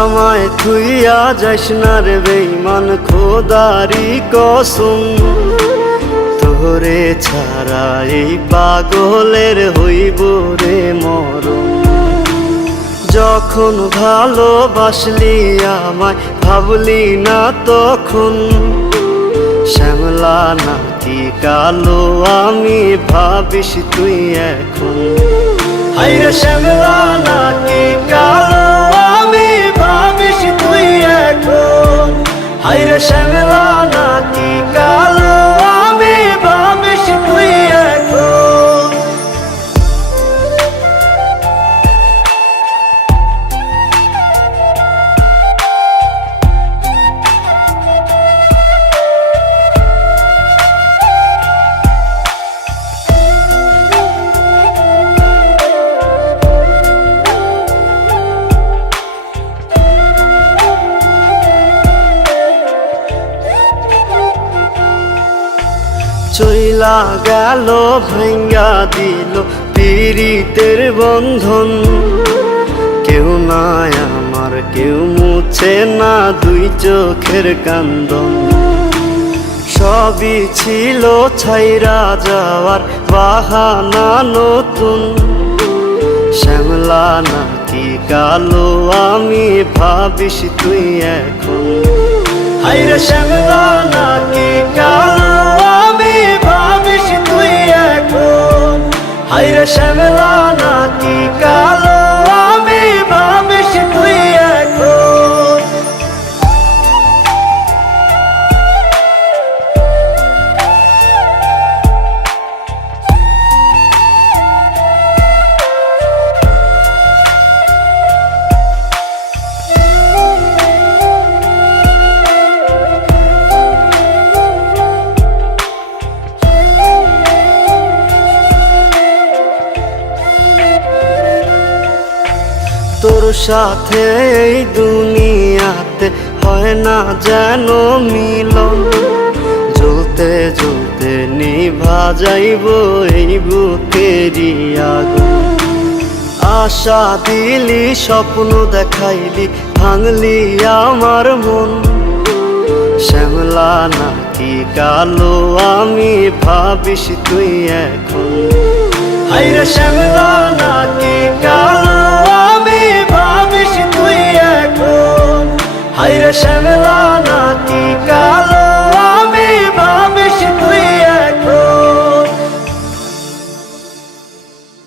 আমায় থুইয়া যাস না রে বেঈমান, খোদারি কসম। তোরে ছাড়া এই পাগলের হইব রে মরণ। যখন ভালোবাসলি আমায় ভাবলি না তখন, শ্যামলা নাকি কালো আমি ভাবিস তুই এখন। হায়রে শ্যামলা নাকি কালো আমি ভাবিস তুই এখন। হায়রে শ্যামলা নাকি কালো আমি ভাবিস তুই এখন। চইলা গেল ভাঙ্গা দিল পীড়িতের বন্ধন। কেউ নাই আমার, কেউ মুছে না দুই চোখের কান্দন। সবই ছিল ছাইরা যাওয়ার বাহানা নতুন। শ্যামলা নাকি কালো আমি ভাবিস তুই এখন। হায়রে শ্যামলা নাকি কালো আমি ভাবিস তুই এখন। হায়রে শ্যামলা নাকি কালো আমি ভাবিস তুই এখন। তোর সাথে এই দুনিয়াতে হয় না যেন মিলন। জ্বলতে জ্বলতে নিভা যাইব এই বুকেরই আগুন। আশা দিলি, স্বপ্ন দেখাইলি, ভাঙলি আমার মন। শ্যামলা নাকি কালো আমি ভাবিস তুই এখন। হায়রে শ্যামলা নাকি